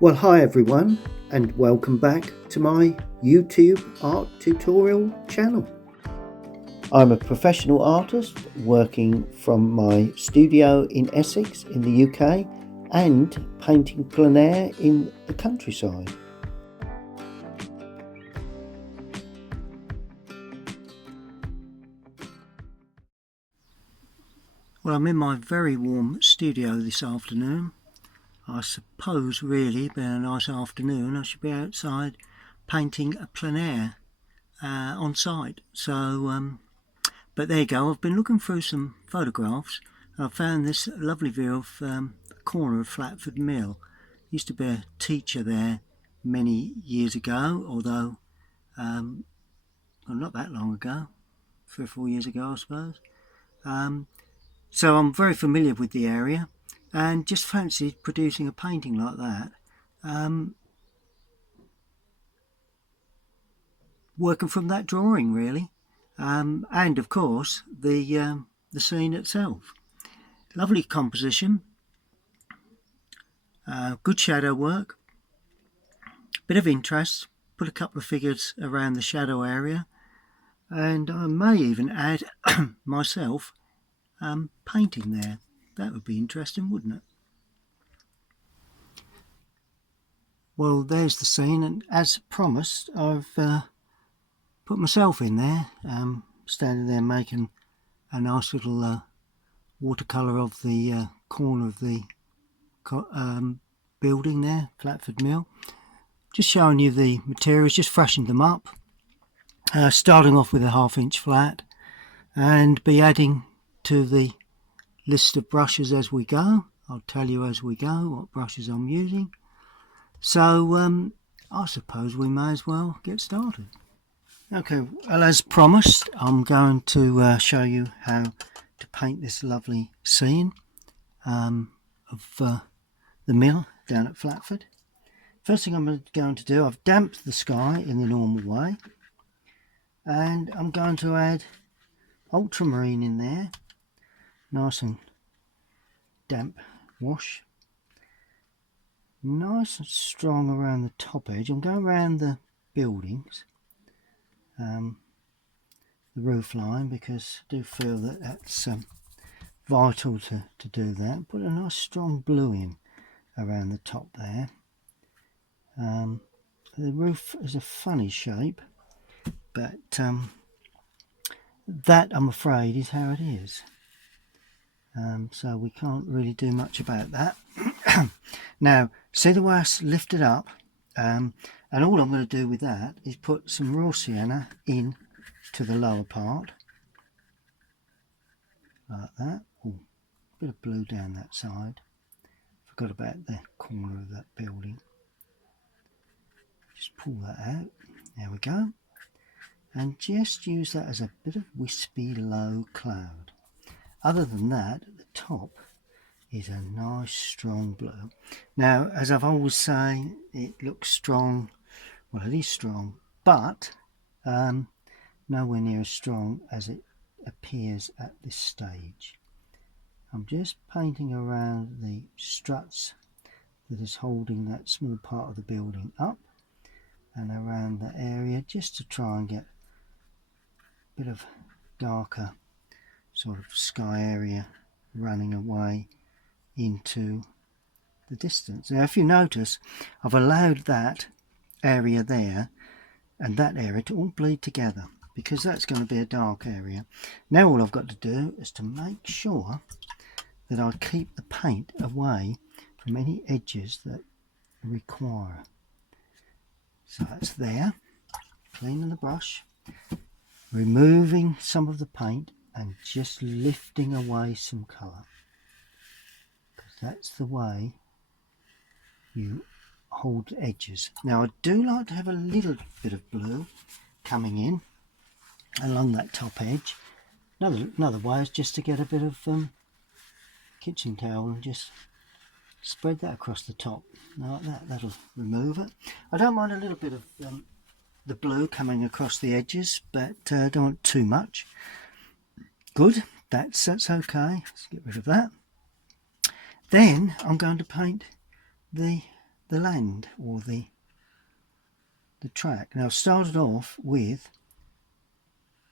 Well, hi everyone, and welcome back to my YouTube art tutorial channel. I'm a professional artist working from my studio in Essex in the UK and painting plein air in the countryside. Well, I'm in my very warm studio this afternoon. I suppose really, being a nice afternoon, I should be outside painting a plein air on site. But there you go, I've been looking through some photographs and I found this lovely view of the corner of Flatford Mill. Used to be a teacher there many years ago, although well, not that long ago, 3 or 4 years ago I suppose. So I'm very familiar with the area and just fancied producing a painting like that. Working from that drawing really, and of course the scene itself. Lovely composition, good shadow work, bit of interest, put a couple of figures around the shadow area, and I may even add myself painting there. That would be interesting, wouldn't it? Well, there's the scene, and as promised I've put myself in there, standing there making a nice little watercolour of the corner of the building there, Flatford Mill. Just showing you the materials, just freshened them up, starting off with a 1/2 inch flat, and be adding to the list of brushes as we go. I'll tell you as we go what brushes I'm using. So I suppose we may as well get started. Okay, well, as promised, I'm going to show you how to paint this lovely scene of the mill down at Flatford. First thing I'm going to do, I've damped the sky in the normal way, and I'm going to add ultramarine in there, nice and damp wash, nice and strong around the top edge. I'm going around the buildings, the roof line, because I do feel that that's vital to do that. Put a nice strong blue in around the top there. The roof is a funny shape, but that I'm afraid is how it is. So we can't really do much about that. Now, see the way I lift it up, and all I'm going to do with that is put some raw sienna in to the lower part, like that. Ooh, bit of blue down that side. Forgot about the corner of that building. Just pull that out. There we go. And just use that as a bit of wispy low cloud. Other than that, at the top is a nice strong blue. Now, as I've always saying, it looks strong. Well, it is strong, but nowhere near as strong as it appears at this stage. I'm just painting around the struts that is holding that small part of the building up, and around that area, just to try and get a bit of darker sort of sky area running away into the distance. Now, if you notice, I've allowed that area there and that area to all bleed together, because that's going to be a dark area. Now all I've got to do is to make sure that I keep the paint away from any edges that require. So that's there, cleaning the brush, removing some of the paint and just lifting away some colour, because that's the way you hold edges. Now, I do like to have a little bit of blue coming in along that top edge. Another way is just to get a bit of kitchen towel and just spread that across the top like that. That'll remove it. I don't mind a little bit of the blue coming across the edges, but don't want too much. Good, that's okay. Let's get rid of that. Then I'm going to paint the the land or the track. Now I've started off with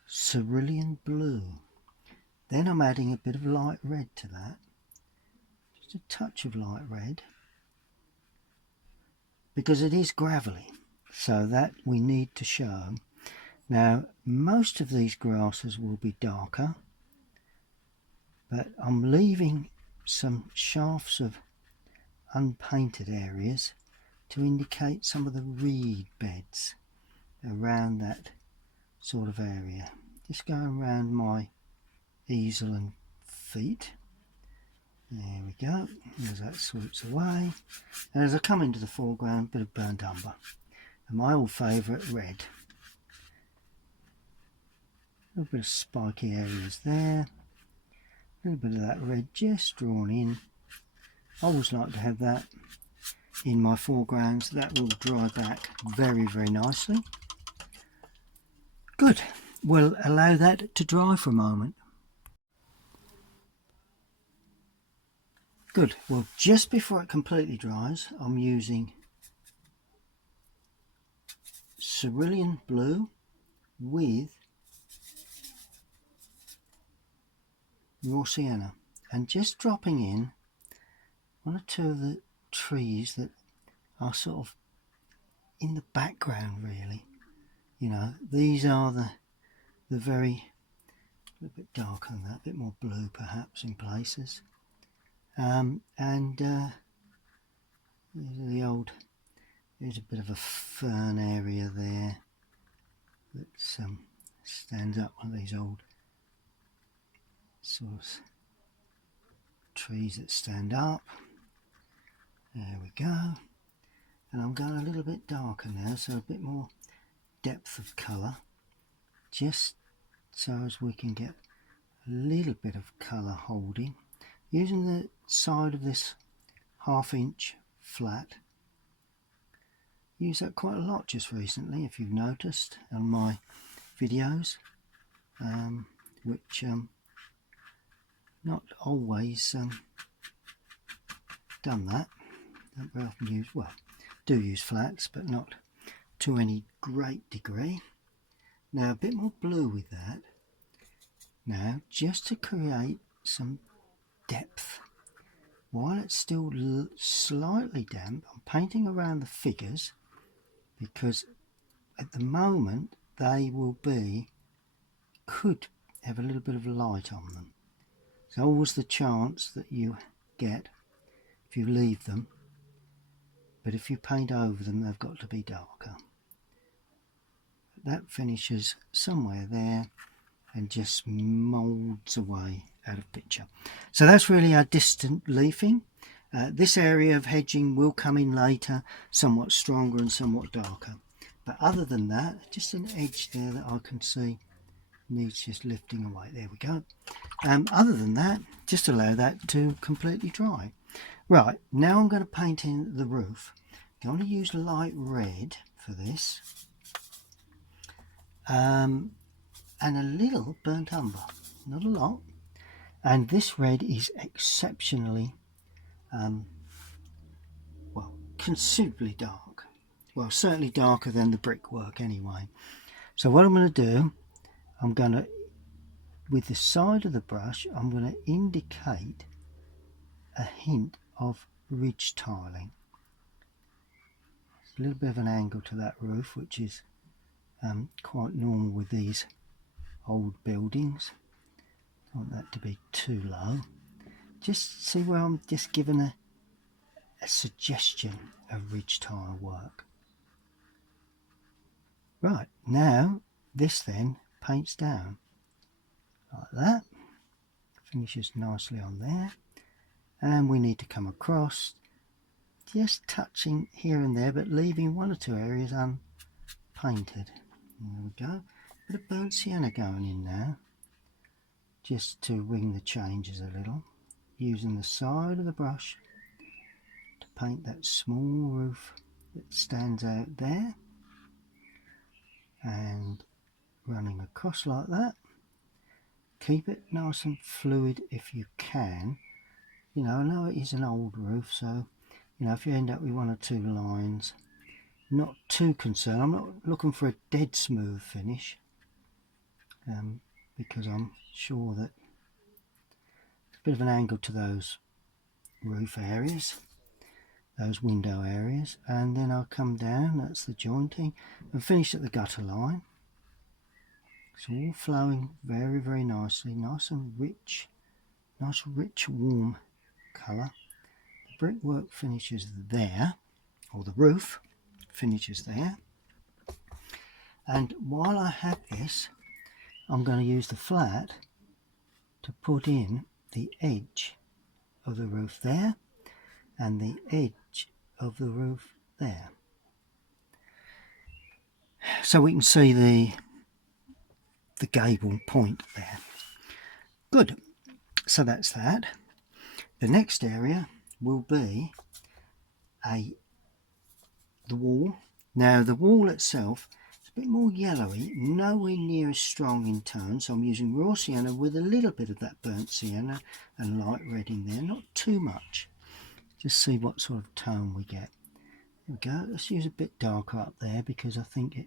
cerulean blue, then I'm adding a bit of light red to that, just a touch of light red, because it is gravelly, so that we need to show. Now most of these grasses will be darker, but I'm leaving some shafts of unpainted areas to indicate some of the reed beds around that sort of area. Just going around my easel and feet. There we go, as that sweeps away. And as I come into the foreground, a bit of burnt umber and my old favourite red. A little bit of spiky areas there, a little bit of that red just drawn in. I always like to have that in my foregrounds. That will dry back very, very nicely. Good. We'll allow that to dry for a moment. Good. Well, just before it completely dries, I'm using cerulean blue with raw sienna, and just dropping in one or two of the trees that are sort of in the background, really. You know, these are the very, a little bit darker than that, a bit more blue perhaps in places. There's a bit of a fern area there that stands up, one of these old sort of trees that stand up. There we go. And I'm going a little bit darker now, so a bit more depth of colour, just so as we can get a little bit of colour holding, using the side of this 1/2 inch flat. Use that quite a lot just recently, if you've noticed on my videos, which not always done that. Don't very often use, well, do use flats, but not to any great degree. Now a bit more blue with that. Now just to create some depth while it's still slightly damp. I'm painting around the figures because at the moment they will be, could have a little bit of light on them. There's always the chance that you get if you leave them, but if you paint over them they've got to be darker. That finishes somewhere there and just moulds away out of picture. So that's really our distant leafing. This area of hedging will come in later, somewhat stronger and somewhat darker. But other than that, just an edge there that I can see needs just lifting away. There we go. Other than that, just allow that to completely dry. Right, now I'm going to paint in the roof. I'm going to use light red for this. And a little burnt umber, not a lot. And this red is exceptionally, well, considerably dark. Well, certainly darker than the brickwork anyway. So what I'm going to do, I'm going to, with the side of the brush, I'm going to indicate a hint of ridge tiling. A little bit of an angle to that roof, which is quite normal with these old buildings. I don't want that to be too low. Just see where I'm just giving a suggestion of ridge tile work. Right, now this then paints down like that, finishes nicely on there, and we need to come across, just touching here and there but leaving one or two areas unpainted. There we go. Bit of burnt sienna going in now, just to wing the changes a little, using the side of the brush to paint that small roof that stands out there, and running across like that. Keep it nice and fluid if you can. You know, I know it is an old roof, so You know, if you end up with 1 or 2 lines, not too concerned. I'm not looking for a dead smooth finish, because I'm sure that there's a bit of an angle to those roof areas, those window areas, and then I'll come down, that's the jointing, and finish at the gutter line. It's all flowing very, very nicely, nice and rich, nice rich warm colour. The brickwork finishes there, or the roof finishes there, and while I have this, I'm going to use the flat to put in the edge of the roof there and the edge of the roof there, so we can see the gable point there. Good, so that's that. The next area will be the wall. Now the wall itself is a bit more yellowy, nowhere near as strong in tone, so I'm using raw sienna with a little bit of that burnt sienna and light red in there, not too much. Just see what sort of tone we get. There we go. Let's use a bit darker up there because I think it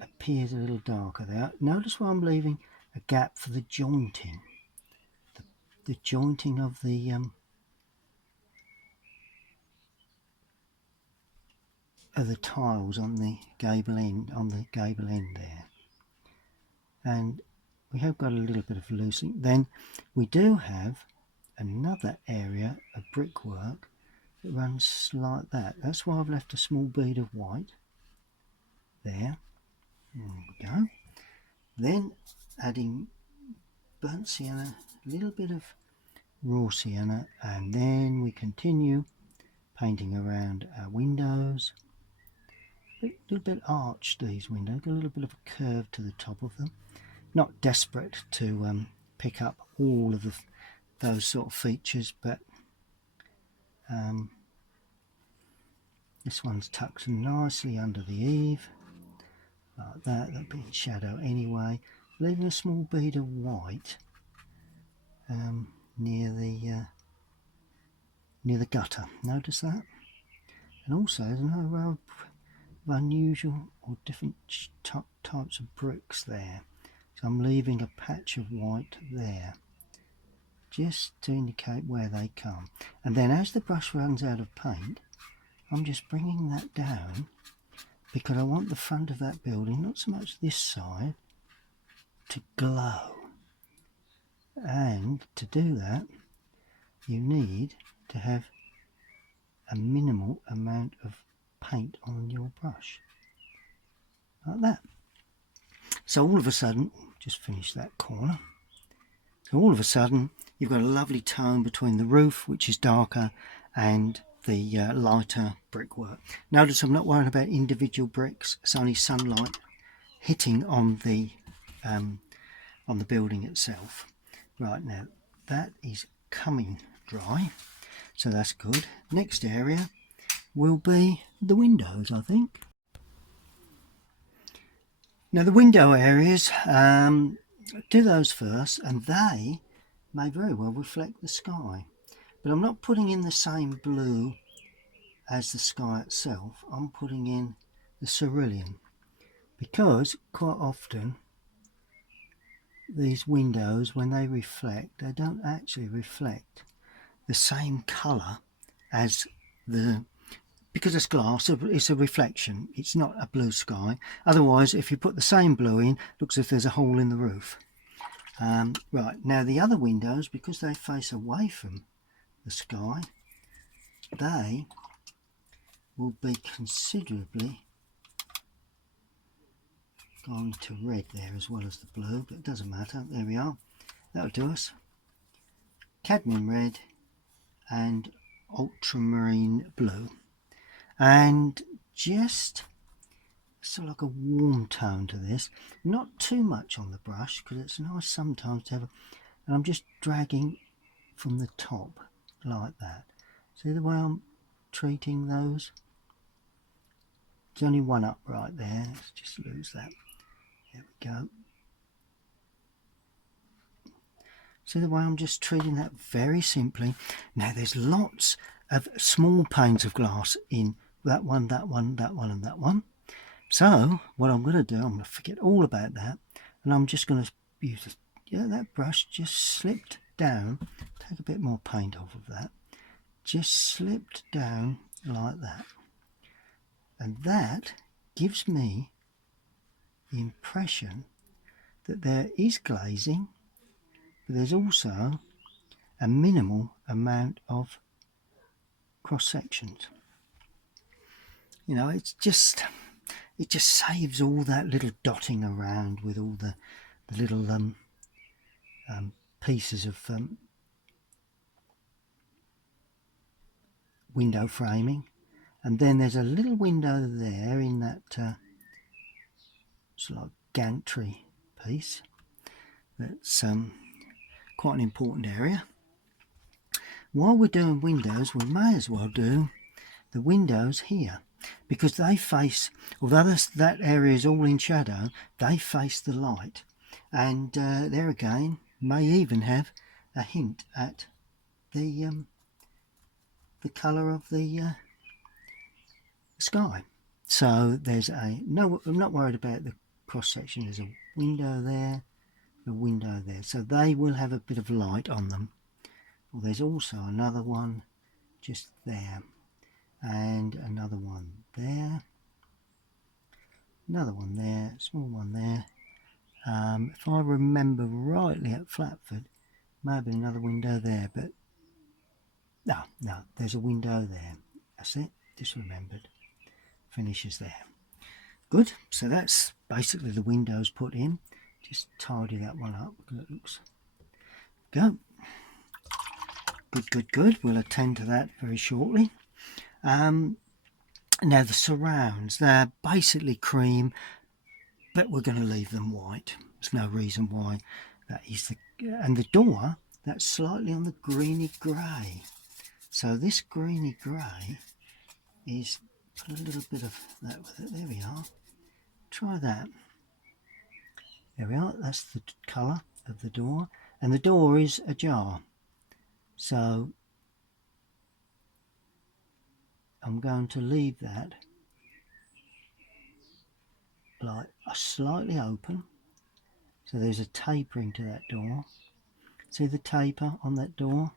appears a little darker there. Notice why I'm leaving a gap for the jointing. The jointing of the tiles on the gable end, there. And we have got a little bit of loosening. Then we do have another area of brickwork that runs like that. That's why I've left a small bead of white there. There we go. Then adding burnt sienna, a little bit of raw sienna, and then we continue painting around our windows. A little bit arched, these windows, got a little bit of a curve to the top of them. Not desperate to pick up all of those sort of features, but this one's tucked nicely under the eave, like that. That'll be in shadow anyway. Leaving a small bead of white near the gutter. Notice that? And also there's another row of unusual or different types of bricks there. So I'm leaving a patch of white there, just to indicate where they come. And then as the brush runs out of paint, I'm just bringing that down because I want the front of that building, not so much this side, to glow. And to do that, you need to have a minimal amount of paint on your brush, like that. So all of a sudden, just finish that corner. So all of a sudden, you've got a lovely tone between the roof, which is darker, and the lighter brickwork. Notice I'm not worrying about individual bricks. It's only sunlight hitting on the building itself. Right, now that is coming dry, so that's good. Next area will be the windows, I think. Now the window areas, do those first, and they may very well reflect the sky. But I'm not putting in the same blue as the sky itself. I'm putting in the cerulean, because quite often these windows, when they reflect, they don't actually reflect the same colour as because it's glass, it's a reflection, it's not a blue sky. Otherwise, if you put the same blue in, it looks as if there's a hole in the roof. Right, now the other windows, because they face away from the sky, they will be considerably gone to red there as well as the blue, but it doesn't matter. There we are. That'll do us. Cadmium red and ultramarine blue, and just sort of like a warm tone to this, not too much on the brush because it's nice sometimes to have and I'm just dragging from the top like that. See the way I'm treating those? There's only one up right there. Let's just lose that. There we go. See the way I'm just treating that very simply. Now there's lots of small panes of glass in that one, that one, that one, and that one. So what I'm going to do, I'm going to forget all about that, and I'm just going to use that brush just slipped down. Take a bit more paint off of that. Just slipped down like that, and that gives me the impression that there is glazing, but there's also a minimal amount of cross sections. You know, it just saves all that little dotting around with all the little pieces of window framing. And then there's a little window there in that sort of gantry piece. That's quite an important area. While we're doing windows, we may as well do the windows here, because they face, although that area is all in shadow, they face the light, and there again may even have a hint at the colour of the sky. So there's no, I'm not worried about the cross section. There's a window there, a window there, so they will have a bit of light on them. Well, there's also another one just there, and another one there, another one there, small one there. If I remember rightly, at Flatford, maybe another window there, but no, there's a window there. That's it, just remembered. Finishes there. Good, so that's basically the windows put in. Just tidy that one up because it looks go. Good. We'll attend to that very shortly. Now the surrounds, they're basically cream, but we're going to leave them white. There's no reason why. That is and the door, that's slightly on the greeny grey. So this greeny grey is, put a little bit of that with it. There we are. Try that. There we are. That's the colour of the door, and the door is ajar. So I'm going to leave that like slightly open. So there's a tapering to that door. See the taper on that door?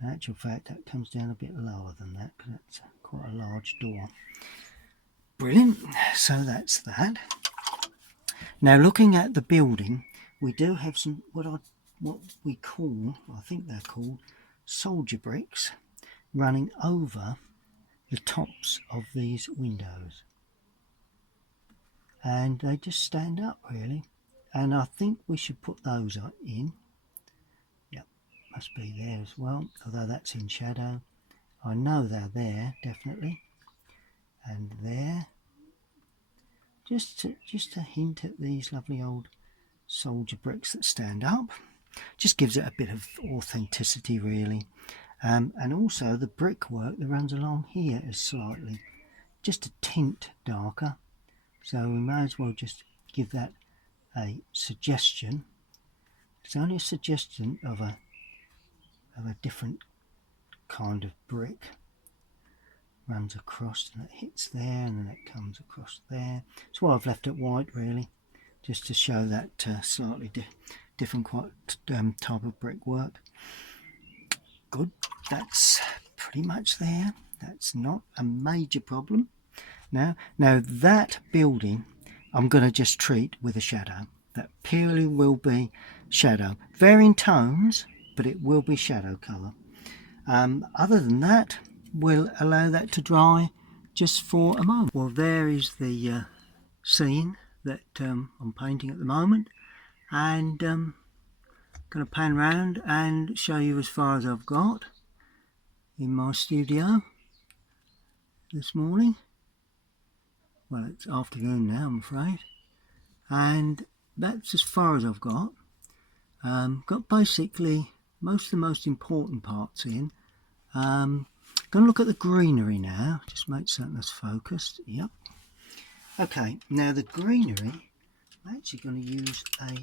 In actual fact, that comes down a bit lower than that because that's quite a large door. Brilliant. So that's that. Now looking at the building, we do have some what we call, I think they're called, soldier bricks running over the tops of these windows, and they just stand up really, and I think we should put those in. Yep, must be there as well, although that's in shadow. I know they're there definitely, and there, just to hint at these lovely old soldier bricks that stand up. Just gives it a bit of authenticity really. And also the brickwork that runs along here is slightly, just a tint darker, so we may as well just give that a suggestion. It's only a suggestion of a different kind of brick. Runs across and it hits there, and then it comes across there. That's why I've left it white really, just to show that slightly different type of brickwork. Good, that's pretty much there. That's not a major problem. Now that building I'm going to just treat with a shadow. That purely will be shadow, varying tones, but it will be shadow colour. Other than that, we'll allow that to dry just for a moment. Well, there is the scene that I'm painting at the moment, and going to pan around and show you as far as I've got in my studio this morning. Well, it's afternoon now, I'm afraid, and that's as far as I've got. Got basically most of the most important parts in. Going to look at the greenery now, just make certain that's focused. Yep. Okay, now the greenery, I'm actually going to use a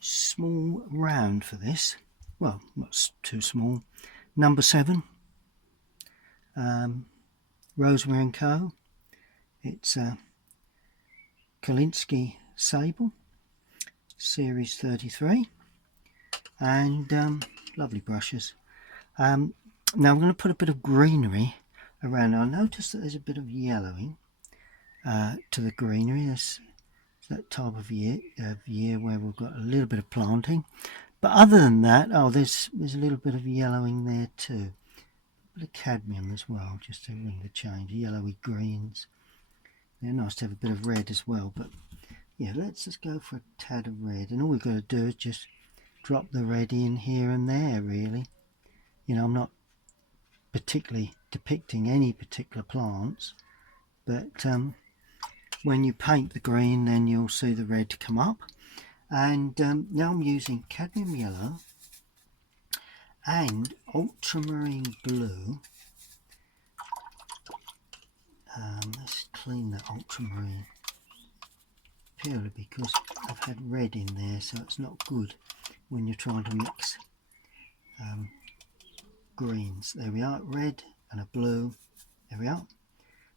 small round for this. Well, not too small. Number 7. Rosemary and Co. It's a Colinsteedart Sable Series 33, and lovely brushes. Now I'm going to put a bit of greenery around. I noticed that there's a bit of yellowing to the greenery. It's that type of year where we've got a little bit of planting. But other than that, there's a little bit of yellowing there too. A bit of cadmium as well, just to bring the change. Yellowy greens. They're nice to have a bit of red as well. But yeah, let's just go for a tad of red. And all we've got to do is just drop the red in here and there, really. You know, I'm not particularly depicting any particular plants, but when you paint the green, then you'll see the red come up. And now I'm using cadmium yellow and ultramarine blue. Let's clean the ultramarine purely because I've had red in there, so it's not good when you're trying to mix greens. There we are, red and a blue. There we are.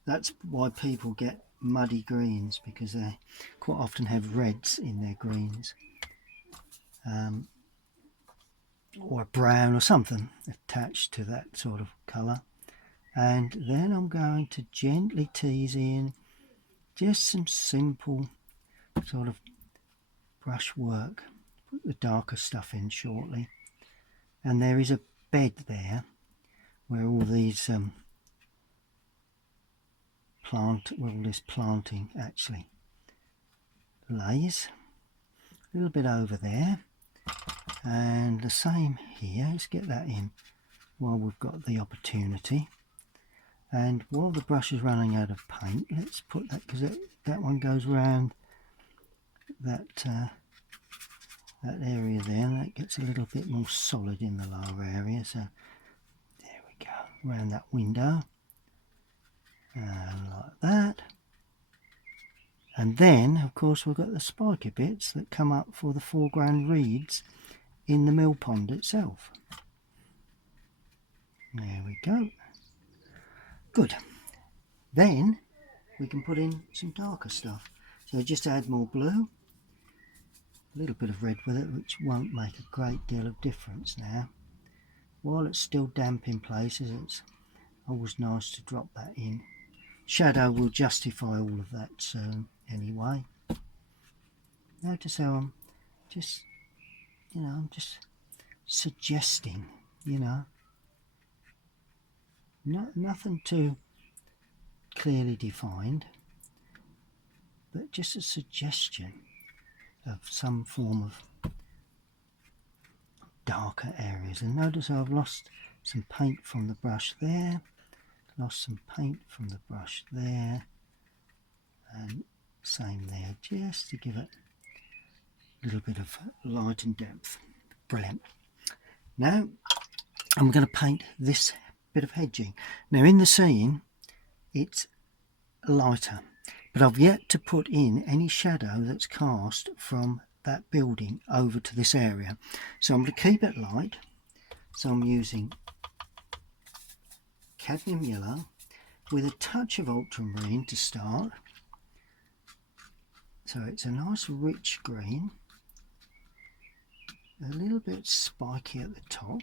That's why people get muddy greens, because they quite often have reds in their greens, or a brown or something attached to that sort of colour. And then I'm going to gently tease in just some simple sort of brush work. Put the darker stuff in shortly. And there is a bed there where all these all this planting actually lays. A little bit over there, and the same here. Let's get that in while we've got the opportunity. And while the brush is running out of paint, let's put that, because that one goes round that area there, and that gets a little bit more solid in the lower area. So there we go, around that window, and like that. And then of course we've got the spiky bits that come up for the foreground reeds in the mill pond itself. There we go. Good. Then we can put in some darker stuff. So just add more blue, a little bit of red with it, which won't make a great deal of difference now. While it's still damp in places, it's always nice to drop that in. Shadow will justify all of that soon anyway. Notice how I'm just, I'm just suggesting, nothing too clearly defined, but just a suggestion of some form of darker areas. And notice I've lost some paint from the brush there, lost some paint from the brush there, and same there, just to give it a little bit of light and depth. Brilliant. Now I'm going to paint this bit of hedging. Now in the scene it's lighter, but I've yet to put in any shadow that's cast from that building over to this area, so I'm going to keep it light. So I'm using cadmium yellow with a touch of ultramarine to start, so it's a nice rich green, a little bit spiky at the top,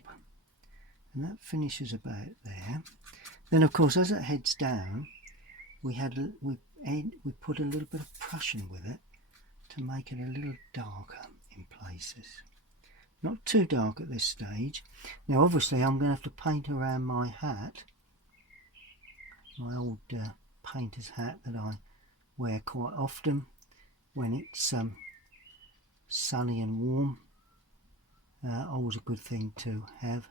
and that finishes about there. Then of course as it heads down, we put a little bit of Prussian with it to make it a little darker in places. Not too dark at this stage. Now obviously I'm going to have to paint around my hat, my old painter's hat that I wear quite often when it's sunny and warm. Always a good thing to have.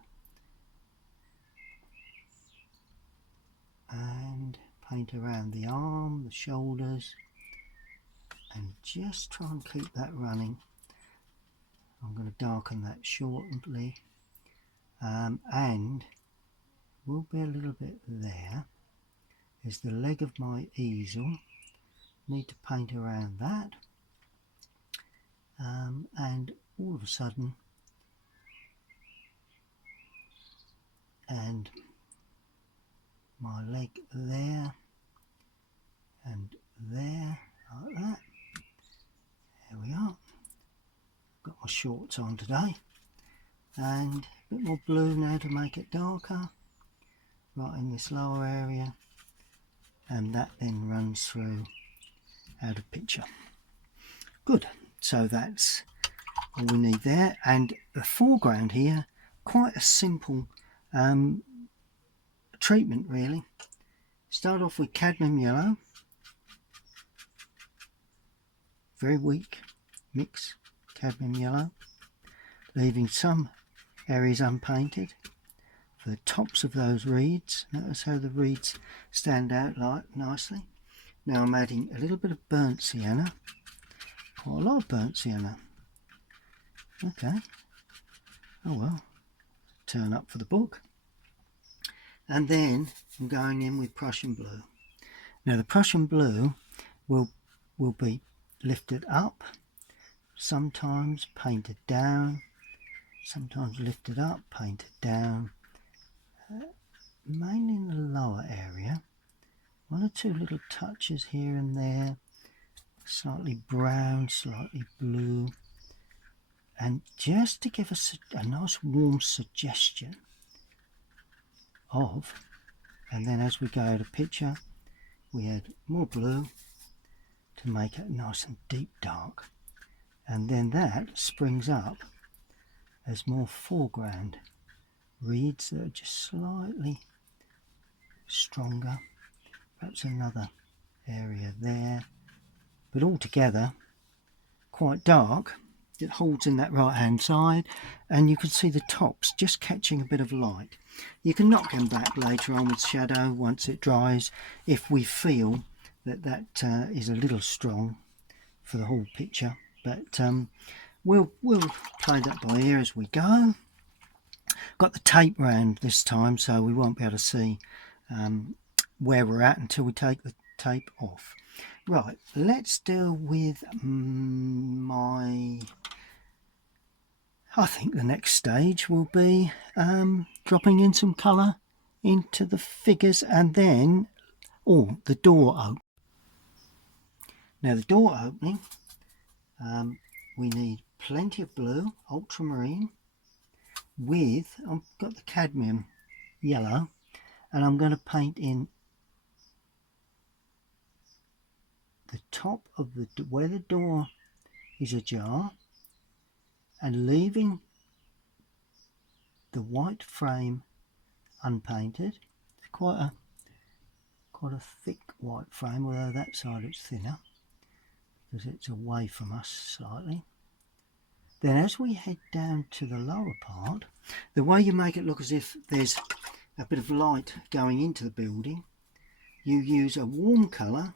And paint around the arm, the shoulders, and just try and keep that running. I'm going to darken that shortly, and will be a little bit there. Is the leg of my easel. Need to paint around that, and all of a sudden, my leg there and there, like that. There we are. Got my shorts on today, and a bit more blue now to make it darker, right in this lower area, and that then runs through out of picture. Good, so that's all we need there. And the foreground here, quite a simple treatment really. Start off with cadmium yellow, very weak mix, cadmium yellow, leaving some areas unpainted for the tops of those reeds. Notice how the reeds stand out nicely. Now I'm adding a little bit of burnt sienna, quite a lot of burnt sienna. Okay, oh well, turn up for the book. And then I'm going in with Prussian blue. Now the Prussian blue will be lifted up, sometimes painted down, sometimes lifted up, painted down, mainly in the lower area. One or two little touches here and there, slightly brown, slightly blue, and just to give us a nice warm suggestion of, and then as we go out of picture we add more blue to make it nice and deep dark, and then that springs up as more foreground reeds that are just slightly stronger, perhaps another area there, but altogether quite dark. It holds in that right hand side, and you can see the tops just catching a bit of light. You can knock them back later on with shadow once it dries if we feel that is a little strong for the whole picture, but we'll play that by ear as we go. Got the tape round this time, so we won't be able to see where we're at until we take the tape off. Right, let's deal with I think the next stage will be dropping in some colour into the figures, and then the door opening. Now the door opening, we need plenty of blue, ultramarine, with, I've got the cadmium yellow, and I'm going to paint in the top of where the door is ajar, and leaving the white frame unpainted. It's quite a thick white frame, although that side it's thinner because it's away from us slightly. Then as we head down to the lower part, the way you make it look as if there's a bit of light going into the building, you use a warm colour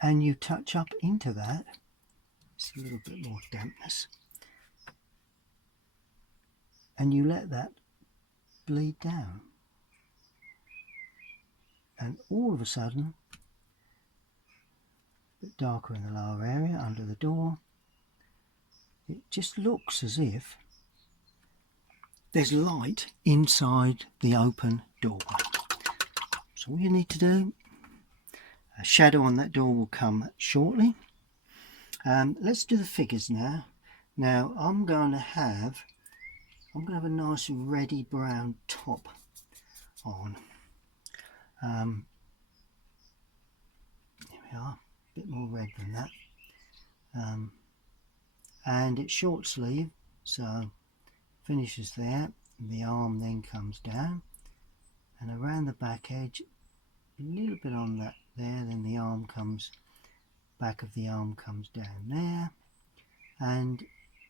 and you touch up into that. It's a little bit more dampness, and you let that bleed down, and all of a sudden, a bit darker in the lower area under the door, it just looks as if there's light inside the open doorway. So all you need to do, a shadow on that door will come shortly. Let's do the figures now. Now I'm going to have a nice reddy brown top on. Here we are, a bit more red than that. And it's short sleeve, so finishes there. The arm then comes down, and around the back edge, a little bit on that there, then the arm comes, back of the arm comes down there, and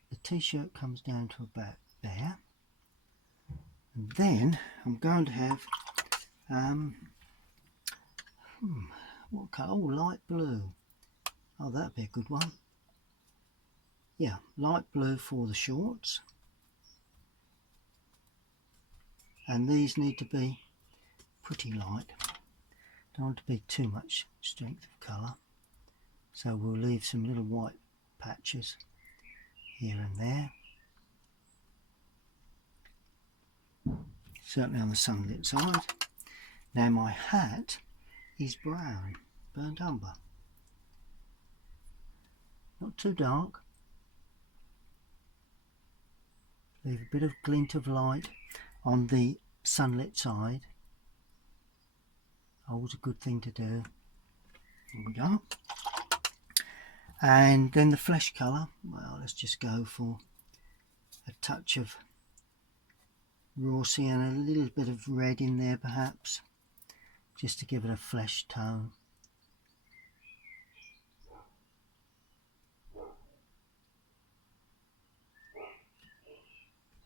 the t-shirt comes down to about there. And then I'm going to have what colour? Oh, light blue. Oh, that'd be a good one. Yeah, light blue for the shorts, and these need to be pretty light. Don't want to be too much strength of colour, so we'll leave some little white patches here and there. certainly on the sunlit side. Now my hat is brown, burnt umber, not too dark. Leave a bit of glint of light on the sunlit side. Always a good thing to do. Here we go. And then the flesh colour, well, let's just go for a touch of raw sea and a little bit of red in there perhaps, just to give it a flesh tone.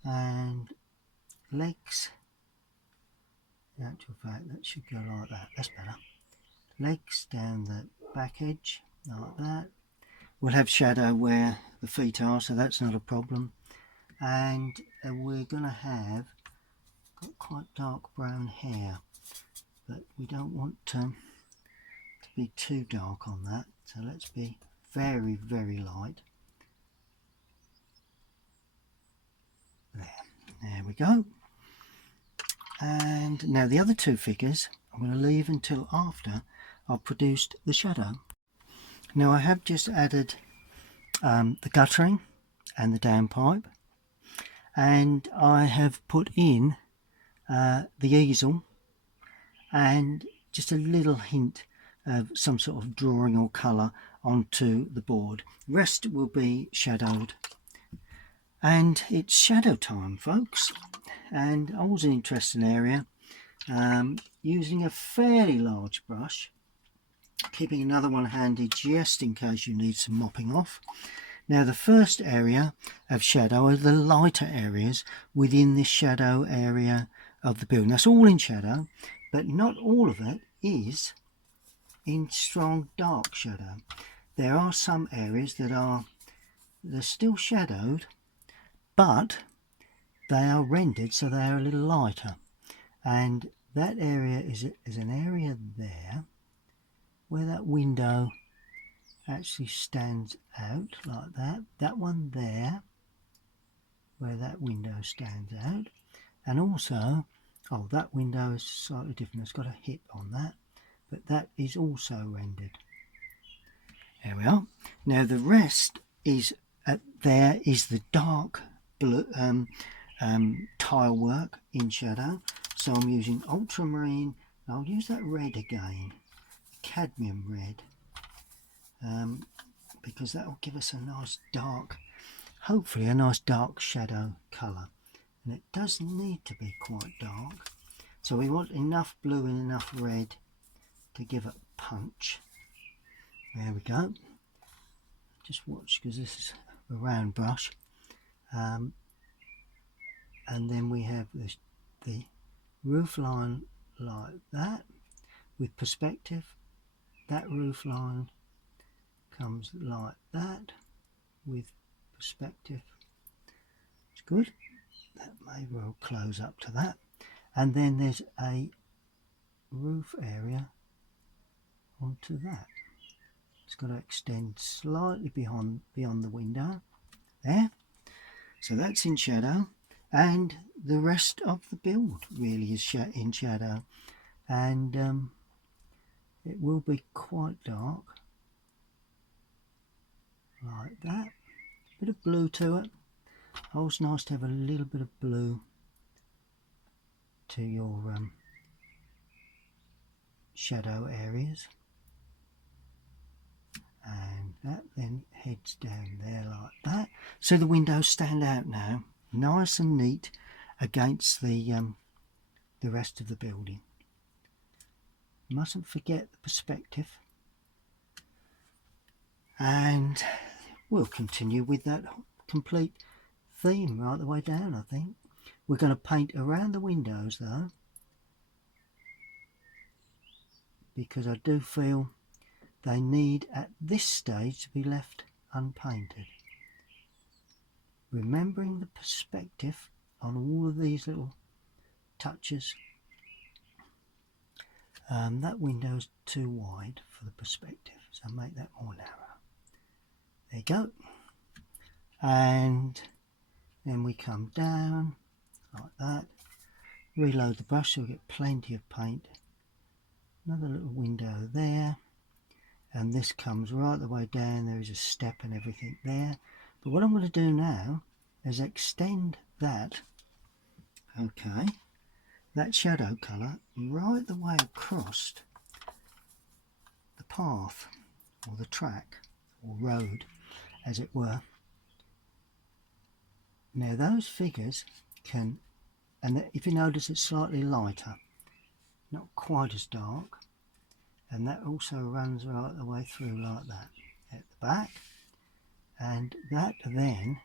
And legs, in actual fact that should go like that, that's better. Legs down the back edge like that. We'll have shadow where the feet are, so that's not a problem. And we're going to have got quite dark brown hair, but we don't want to be too dark on that, so let's be very, very light. There we go. And now the other two figures I'm going to leave until after I've produced the shadow. Now I have just added the guttering and the downpipe, and I have put in the easel and just a little hint of some sort of drawing or colour onto the board. The rest will be shadowed. And it's shadow time, folks, and always an interesting area. Using a fairly large brush, keeping another one handy just in case you need some mopping off. Now the first area of shadow are the lighter areas within this shadow area of the building. That's all in shadow, but not all of it is in strong dark shadow. There are some areas that they're still shadowed, but they are rendered so they are a little lighter, and that area is an area there where that window actually stands out like that. That one there where that window stands out, and also that window is slightly different, it's got a hip on that, but that is also rendered. There we are. Now the rest is there is the dark blue tile work in shadow, so I'm using ultramarine. I'll use that red again, cadmium red, because that will give us a nice dark, hopefully a nice dark shadow colour, and it does need to be quite dark, so we want enough blue and enough red to give it punch. There we go. Just watch, because this is a round brush. And then we have the roof line like that with perspective. That roof line comes like that with perspective. It's good. That may well close up to that. And then there's a roof area onto that. It's got to extend slightly beyond the window there. So that's in shadow, and the rest of the build really is in shadow, and it will be quite dark like that. Bit of blue to it. Always nice to have a little bit of blue to your shadow areas. And that then heads down there like that. So the windows stand out now, nice and neat against the rest of the building. Mustn't forget the perspective. And we'll continue with that complete theme right the way down, I think. We're going to paint around the windows though, because I do feel they need at this stage to be left unpainted. Remembering the perspective on all of these little touches. That window's too wide for the perspective, so make that more narrow. There you go. And then we come down like that reload the brush so we get plenty of paint. Another little window there, and this comes right the way down. There is a step and everything there. But what I'm going to do now is extend that, okay, that shadow colour right the way across the path or the track or road, as it were. Now those figures can, and if you notice it's slightly lighter, not quite as dark, and that also runs right the way through like that at the back, and that then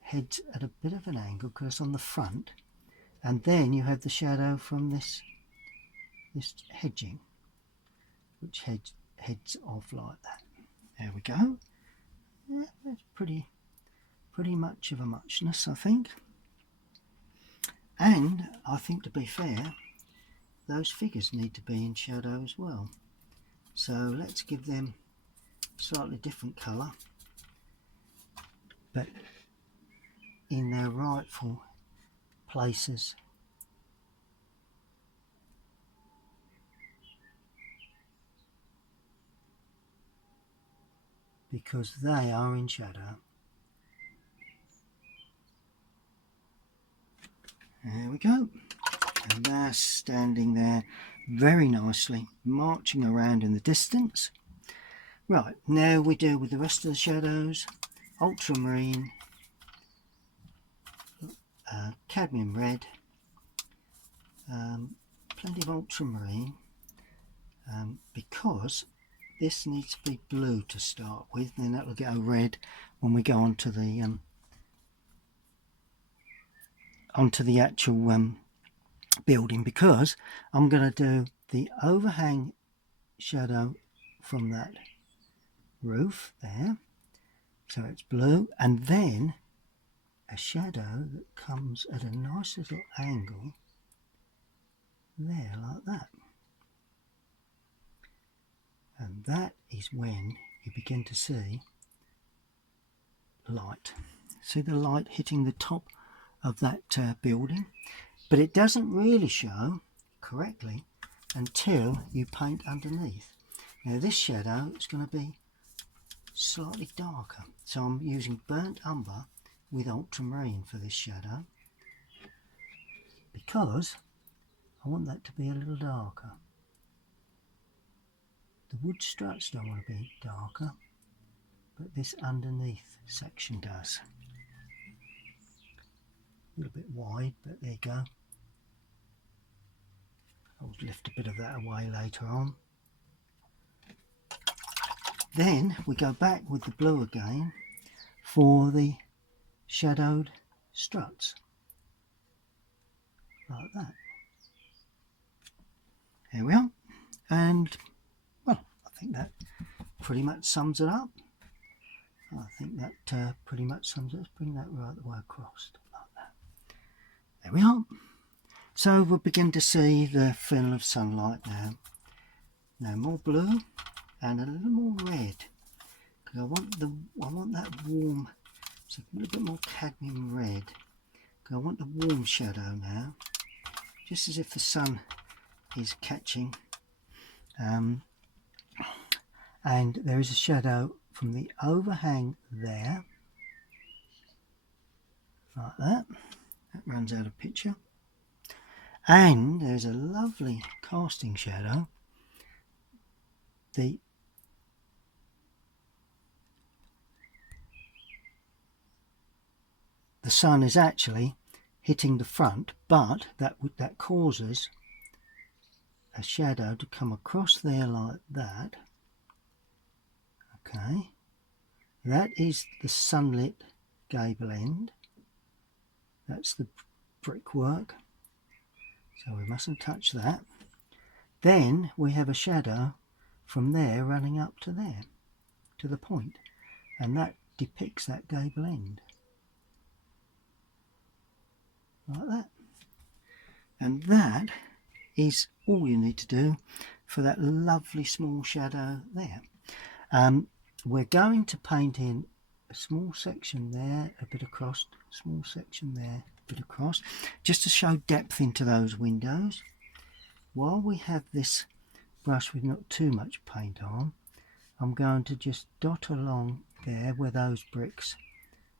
heads at a bit of an angle because it's on the front, and then you have the shadow from this hedging, which heads off like that. There we go. Yeah, that's pretty much of a muchness, I think. And I think, to be fair, those figures need to be in shadow as well. So let's give them a slightly different colour, but in their rightful places. Because they are in shadow. There we go. And they're standing there very nicely, marching around in the distance. Right, now we deal with the rest of the shadows. Ultramarine, cadmium red, plenty of ultramarine, because this needs to be blue to start with, then that will go red when we go onto the actual building, because I'm going to do the overhang shadow from that roof there, so it's blue, and then a shadow that comes at a nice little angle there like that, and that is when you begin to see light. See the light hitting the top of that building, but it doesn't really show correctly until you paint underneath. Now this shadow is going to be slightly darker, so I'm using burnt umber with ultramarine for this shadow, because I want that to be a little darker. The wood struts don't want to be darker, but this underneath section does. A little bit wide, but there you go. I'll lift a bit of that away later on. Then we go back with the blue again for the shadowed struts, like that. There we are, and well, I think that pretty much sums it up. I think that pretty much sums it. Let's bring that right the way across, like that. There we are. So we'll begin to see the film of sunlight now. Now more blue and a little more red, because I want that warm, so a little bit more cadmium red, because I want the warm shadow now, just as if the sun is catching, and there is a shadow from the overhang there, like that. That runs out of picture, and there's a lovely casting shadow. The sun is actually hitting the front, but that causes a shadow to come across there like that. Okay, that is the sunlit gable end. That's the brickwork, so we mustn't touch that. Then we have a shadow from there running up to there, to the point, and that depicts that gable end, like that. And that is all you need to do for that lovely small shadow there. We're going to paint in a small section there, a bit across, small section there, bit across, just to show depth into those windows. While we have this brush with not too much paint on, I'm going to just dot along there where those bricks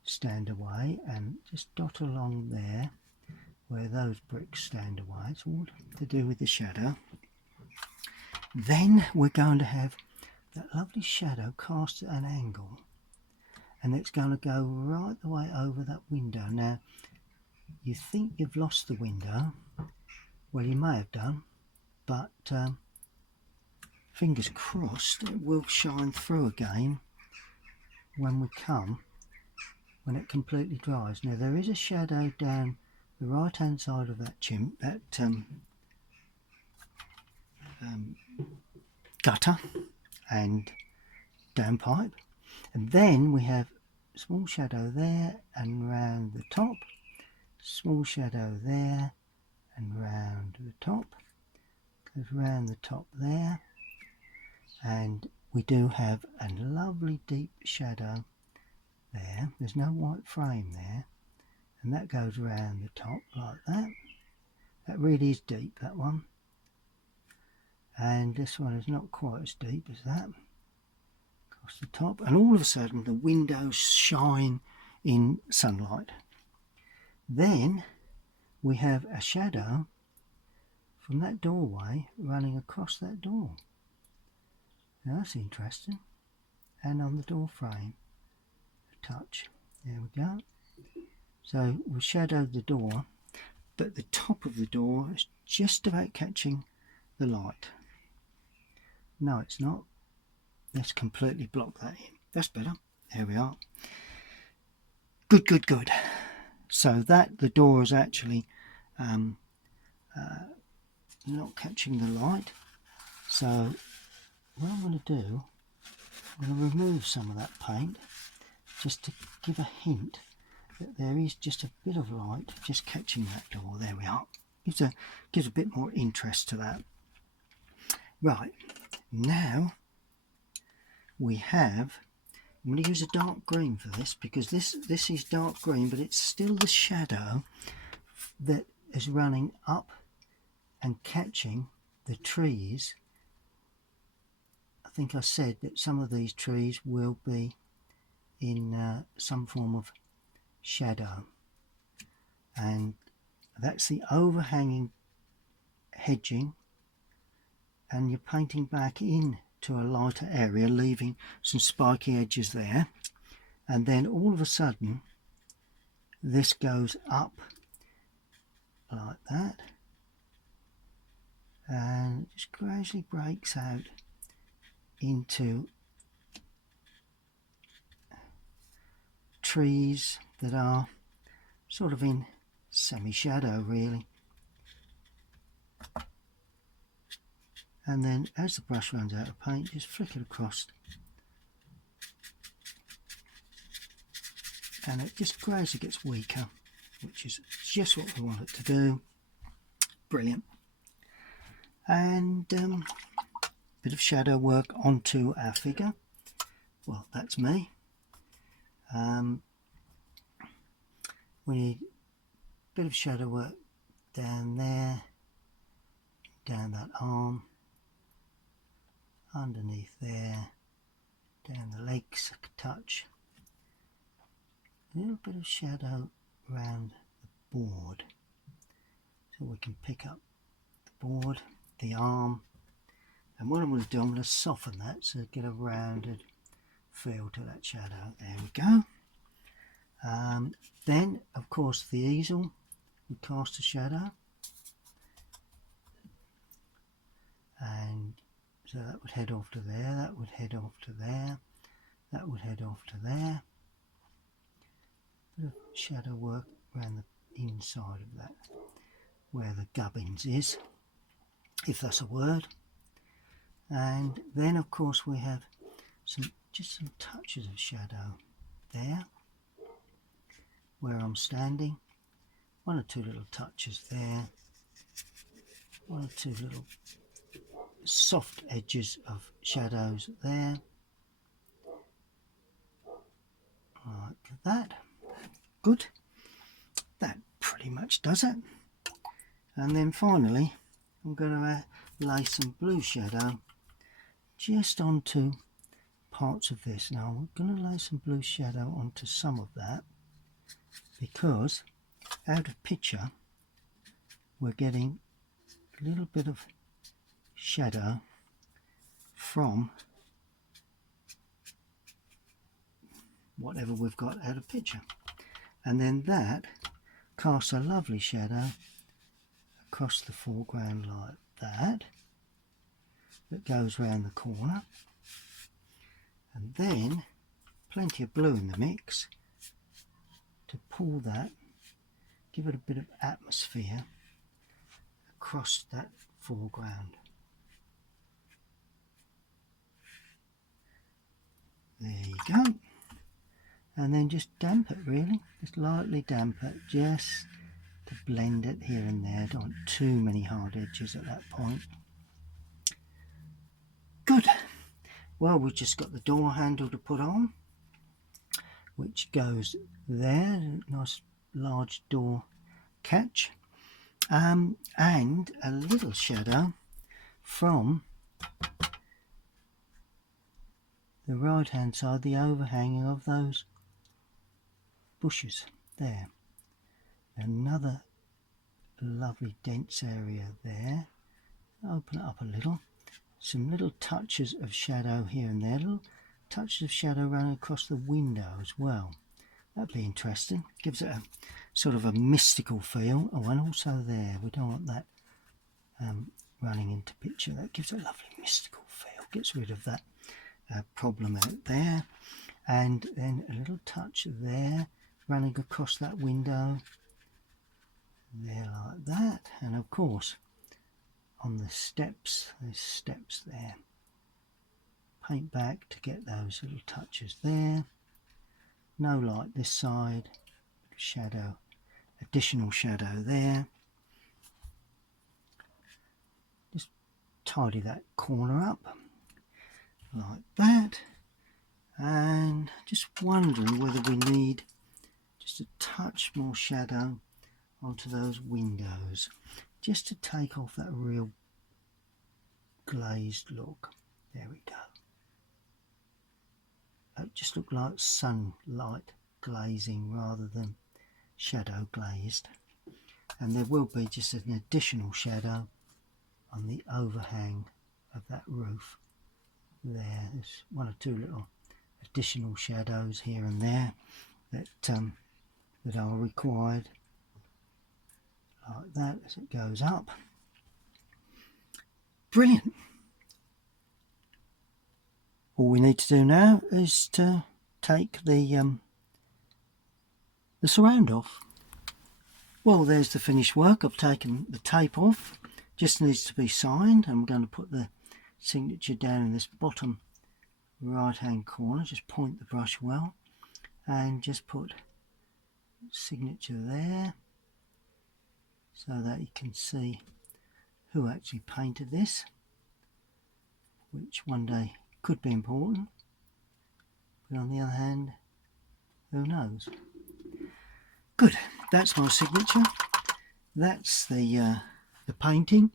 stand away, and just dot along there where those bricks stand away. It's all to do with the shadow. Then we're going to have that lovely shadow cast at an angle, and it's going to go right the way over that window. Now you think you've lost the window, well, you may have done, but fingers crossed it will shine through again when it completely dries. Now there is a shadow down the right hand side of that gutter and downpipe, and then we have a small shadow there and round the top, small shadow there and round the top, goes round the top there, and we do have a lovely deep shadow there. There's no white frame there, and that goes round the top like that. That really is deep, that one. And this one is not quite as deep as that. Across the top, and all of a sudden the windows shine in sunlight. Then we have a shadow from that doorway running across that door. Now that's interesting. And on the door frame, a touch. There we go. So we shadowed the door, but the top of the door is just about catching the light. No, it's not. Let's completely block that in. That's better. There we are. Good, good, good. So that the door is actually not catching the light. So what I'm going to do, I'm going to remove some of that paint just to give a hint that there is just a bit of light just catching that door. There we are. Gives a bit more interest to that. Right, now we have, I'm going to use a dark green for this, because this is dark green, but it's still the shadow that is running up and catching the trees. I think I said that some of these trees will be in some form of shadow, and that's the overhanging hedging, and you're painting back in to a lighter area, leaving some spiky edges there, and then all of a sudden this goes up like that, and it just gradually breaks out into trees that are sort of in semi-shadow really. And then as the brush runs out of paint, just flick it across, and it just gradually gets weaker, which is just what we want it to do. Brilliant. And bit of shadow work onto our figure. Well, that's me. We need a bit of shadow work down there, down that arm, underneath there, down the legs a touch, a little bit of shadow around the board, so we can pick up the board, the arm, and what I'm going to do, I'm going to soften that so get a rounded feel to that shadow. There we go. Then of course the easel, we cast a shadow, and so that would head off to there, that would head off to there, that would head off to there. Bit of shadow work around the inside of that, where the gubbins is, if that's a word. And then of course we have just some touches of shadow there where I'm standing, one or two little touches there, one or two little soft edges of shadows there, like that. Good. That pretty pretty much does it. And then finally I'm going to lay some blue shadow just onto parts of this. Now I'm going to lay some blue shadow onto some of that, because out of picture we're getting a little bit of shadow from whatever we've got out of picture, and then that casts a lovely shadow across the foreground like that, that goes round the corner, and then plenty of blue in the mix to pull that, give it a bit of atmosphere across that foreground. There you go. And then just damp it, really, just lightly damp it, just to blend it here and there. Don't want too many hard edges at that point. Good. Well, we've just got the door handle to put on, which goes there, nice large door catch, and a little shadow from the right hand side, the overhanging of those bushes there. Another lovely dense area there. Open it up a little. Some little touches of shadow here and there, little touches of shadow running across the window as well. That'd be interesting. Gives it a sort of a mystical feel. Oh, and also there, we don't want that running into picture. That gives it a lovely mystical feel. Gets rid of that problem out there. And then a little touch there, running across that window. There like that. And of course, on the steps, there's steps there. Paint back to get those little touches there. No light this side. Shadow, additional shadow there. Just tidy that corner up like that. And just wondering whether we need just a touch more shadow onto those windows, just to take off that real glazed look. There we go. It just looked like sunlight glazing rather than shadow glazed. And there will be just an additional shadow on the overhang of that roof there. There's one or two little additional shadows here and there that that are required, like that, as it goes up. Brilliant. All we need to do now is to take the surround off. Well, there's the finished work. I've taken the tape off. Just needs to be signed. I'm going to put the signature down in this bottom right hand corner. Just point the brush well and just put signature there, so that you can see who actually painted this, which one day could be important, but on the other hand, who knows. Good, that's my signature. That's the painting.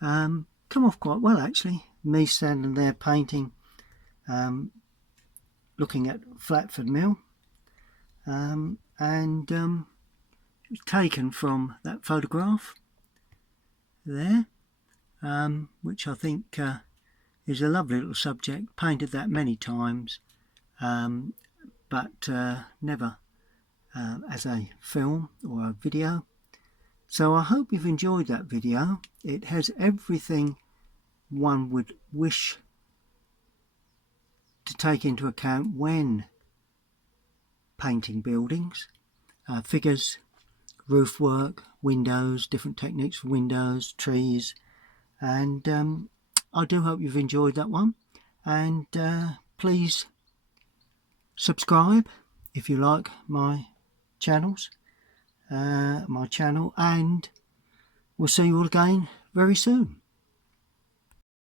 Come off quite well actually. Me standing there painting, looking at Flatford Mill, and it was taken from that photograph there, which I think is a lovely little subject. Painted that many times, but never as a film or a video. So I hope you've enjoyed that video. It has everything one would wish to take into account when painting buildings, figures, roof work, windows, different techniques for windows, trees, and I do hope you've enjoyed that one. And please subscribe if you like my channel, and we'll see you all again very soon.